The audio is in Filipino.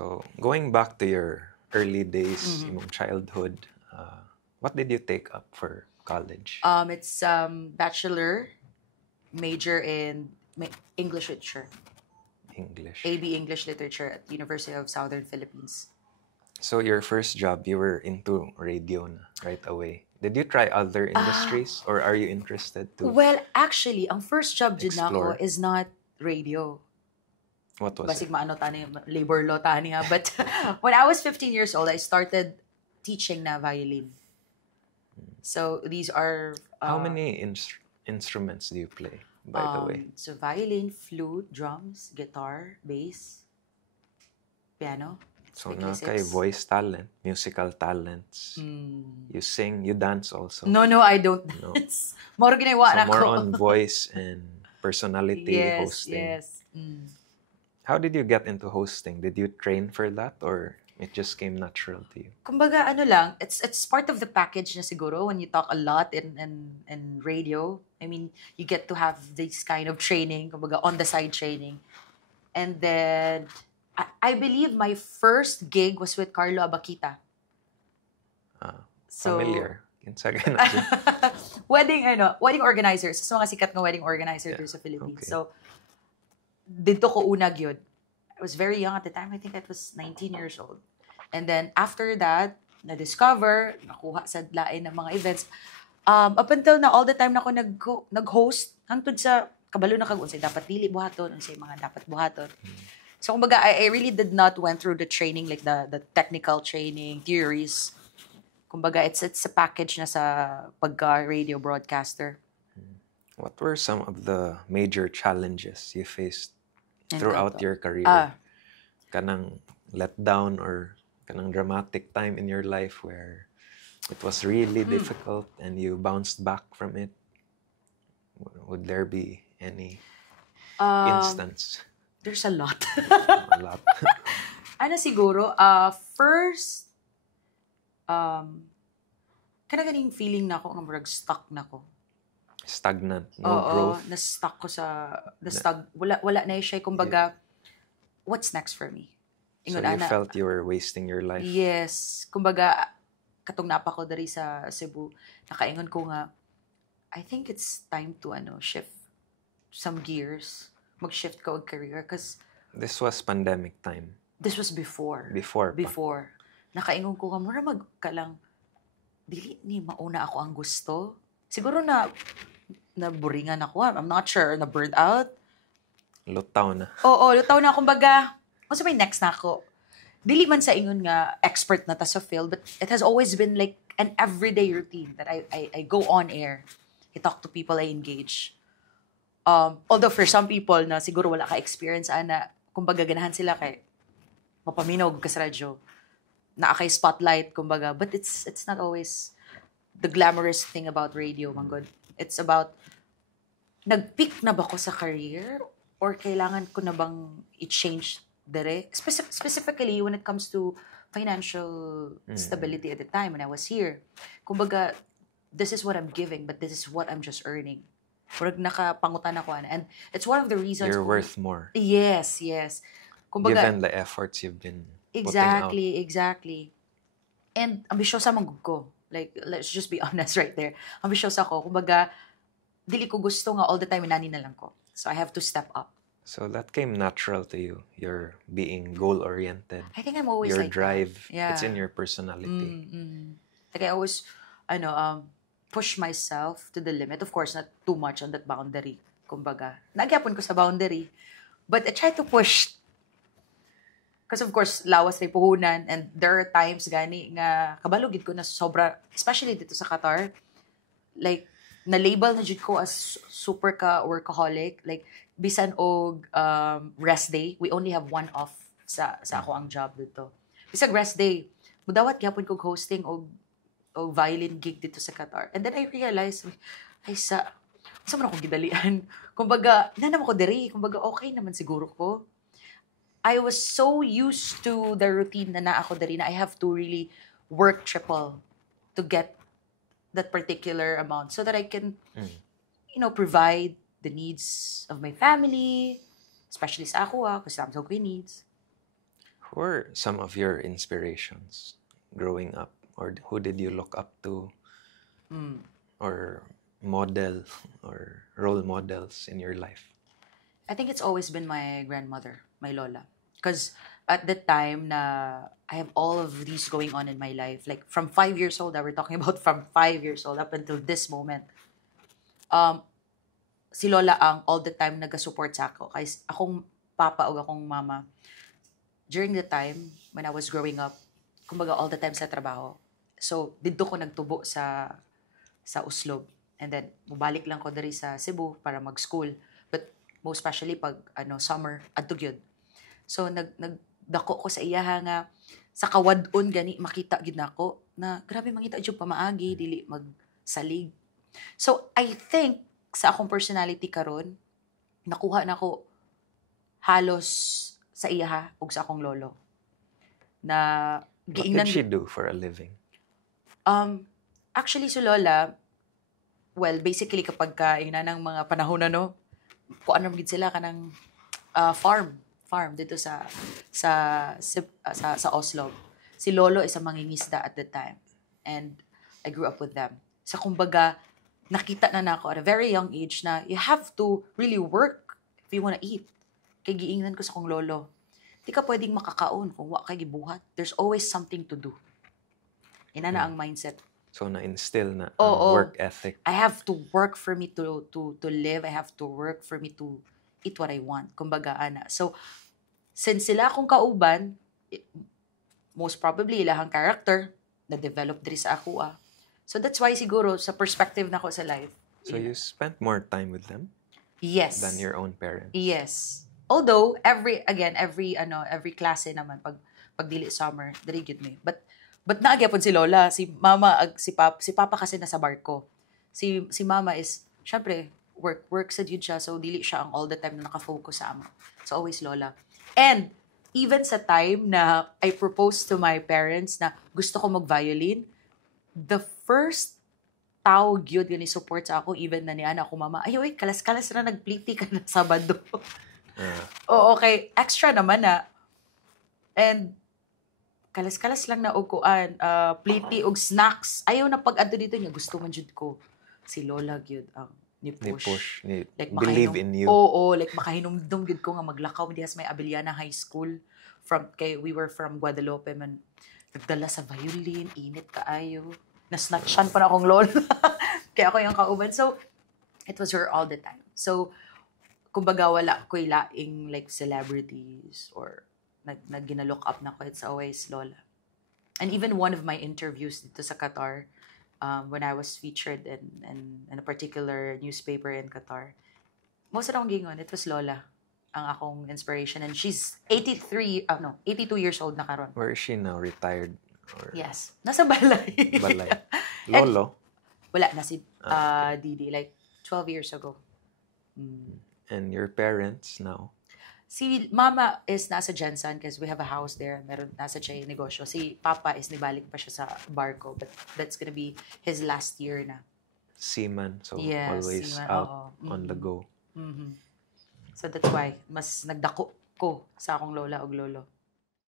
So, going back to your early days, imong childhood, what did you take up for college? It's bachelor, major in English literature. English. AB English Literature at University of Southern Philippines. So your first job, you were into radio na right away. Did you try other industries or are you interested to Well, actually, ang first job dyan ako explore? is not radio. What was Basig it? maano tani, labor law tani ha. But when I was 15 years old, I started teaching na violin. So these are... How many instruments do you play, by the way? So violin, flute, drums, guitar, bass, piano. So Strictly na kay six. voice talent, musical talents. You sing, you dance also. No, I don't No. dance. More ginawa So na more ko. on voice and personality hosting. Yes. How did you get into hosting? Did you train for that or it just came natural to you? Kumbaga, ano lang, it's part of the package na siguro when you talk a lot in radio. I mean, you get to have this kind of training, kumbaga on-the-side training. And then, I believe my first gig was with Carlo Abakita. Familiar. Wedding organizers. Sa mga sikat na wedding organizer dito sa Philippines. Okay. So, dito ko unag yun. I was very young at the time. I think I was 19 years old. And then, after that, na-discover, nakuha sa lain ng mga events. Up until na, all the time na ako nag-host, hangtod sa kabalo na kag-unsay dapat dili buhaton, unsay mga dapat buhaton. So, kumbaga, I really did not went through the training, like the technical training, theories. Kumbaga, it's a package na sa pagka-radio broadcaster. What were some of the major challenges you faced throughout your career? Kanang letdown or kanang dramatic time in your life where it was really difficult and you bounced back from it? Would there be any instance? There's a lot. A lot. Ano siguro, first, kanaganing feeling na ako, nga stuck na ako. Stagnant, no growth. Na-stuck ko sa, wala na siya, kumbaga, what's next for me? So you felt you were wasting your life? Yes. Kumbaga, katong napa ko dari sa Cebu, nakaingon ko nga, I think it's time to shift some gears. Mag-shift ka og career. Because this was pandemic time? This was before. Before. Nakaingon ko nga, mura magkalang, dili ni mauna ako ang gusto. Siguro na buringan ako. I'm not sure. Na burned out. Lutaw na. Oo, lutaw na. Kumbaga, also may next na ako. Dili man sa ingon nga expert na ta sa field, but it has always been like an everyday routine that I go on air. I talk to people, I engage. Although for some people na siguro wala ka experience, kumbaga ganahan sila kay mapaminog ka sa radyo. Naa kay spotlight, kumbaga. But it's not always the glamorous thing about radio, manggod. It's about, nag-peak na ba ko sa career? Or kailangan ko na bang i-change dere? Specifically, when it comes to financial stability at the time when I was here. Kumbaga, this is what I'm giving, but this is what I'm just earning. Murag nakapangutan ako. And it's one of the reasons... You're worth more. Yes. Kumbaga, given the efforts you've been putting out. Exactly. And ambisyosa manggug ko. Like, let's just be honest right there. Ambisyosa ko. Kumbaga, dili ko gusto nga all the time inani na lang ko. So I have to step up. So that came natural to you. You're being goal-oriented. I think I'm always your like drive. That. Yeah. It's in your personality. Like I always, push myself to the limit. Of course, not too much on that boundary. Kumbaga, nagyapon ko sa boundary. But I try to push. Because of course, lawas na puhunan. And there are times gani nga kabalugid ko na sobra, especially dito sa Qatar. Like, na-label na jud ko as super workaholic. Like, bisan og rest day, we only have one off sa ako ang job dito. Bisag rest day, mudawat gyapon kog hosting og violin gig dito sa Qatar. And then I realized, sa man ako gidalian. Kumbaga, naman ko diri. Kumbaga, okay naman siguro ko. I was so used to the routine na ako diri na I have to really work triple to get that particular amount so that I can, provide the needs of my family, especially sa ako, because I'm so needs. Who are some of your inspirations growing up? Or who did you look up to? Or model or role models in your life? I think it's always been my grandmother, my lola. Because at the time na I have all of these going on in my life, like from 5 years old, that we're talking about from 5 years old up until this moment, si lola ang all the time nag-support sa ako. Kaya akong papa o akong mama, during the time when I was growing up, kumbaga all the time sa trabaho. So, dito ko nagtubo sa Uslob. And then, mubalik lang ko diri sa Cebu para mag-school. But most especially pag summer, adtog yun. So, nagdako ko sa iyaha nga, sa kawadon gani, makita gid nako na grabe mangita jud pamaagi, dili magsalig. So, I think sa akong personality karon, nakuha nako halos sa iyaha ug sa akong lolo. Na What did she do for a living? Actually, si Lola, well, basically kapag ina ng mga panahon na kung ano gid sila kanang farm dito sa Oslo. Si Lolo is a mangingisda at the time. And I grew up with them. So kumbaga, nakita na ako at a very young age na you have to really work if you wanna eat. Kay giingnan ko sa kong lolo. Di ka pwedeng makakaon kung wa kay gibuhat. There's always something to do. Ina na ang mindset. So na-instill na work ethic. I have to work for me to live. I have to work for me to eat what I want. Kumbaga, ana. So, since sila akong kauban, most probably ilahang character na-develop diri sa ako. So, that's why siguro sa perspective na ko sa life. So, you spent more time with them? Yes. Than your own parents? Yes. Although, every klase naman, pag dili summer, diri gyud me. But naagyapon si Lola, si Mama, si Papa kasi nasa barko. Si Mama is, syempre, work sa yun siya, so dili siya ang all the time na nakafocus sa amo. So always Lola. And even sa time na I proposed to my parents na gusto ko mag-violin, the first tao gyud gani support sa ako, even na ni ana ko mama, ayoy, kalas-kalas na nagpliti ka na Sabado. Oo, okay. Extra naman na. And kalas-kalas lang na uguan, pliti og snacks. Ayaw na pag-adto dito niya, gusto man jud ko. Si Lola gyud ang ni-push. Like believe in you. Oo, like makahinumdum gyud ko nga maglakaw dihas may Abiliana High School. We were from Guadalupe man. Nagdala sa violin, init kaayo. Nasnatchan pa na akong lola. Kaya ako yung kauban. So, it was her all the time. So, kumbaga wala ko'y laing like celebrities or nag-gina-look up na ko, it's always Lola. And even one of my interviews dito sa Qatar, when I was featured in a particular newspaper in Qatar, most of akong gingon, it was Lola ang akong inspiration. And she's 82 years old na karon. Where is she now? Retired? Or... Yes. Nasa balay. Balay. Lolo? Wala na si Didi, like 12 years ago. And your parents now? Si Mama is nasa Jensen because we have a house there. Meron nasa siya yung negosyo. Si Papa is nibalik pa siya sa barko. But that's gonna be his last year na. Seaman. So yes, always seaman, out on the go. So that's why mas nagdako ko sa akong lola o lolo.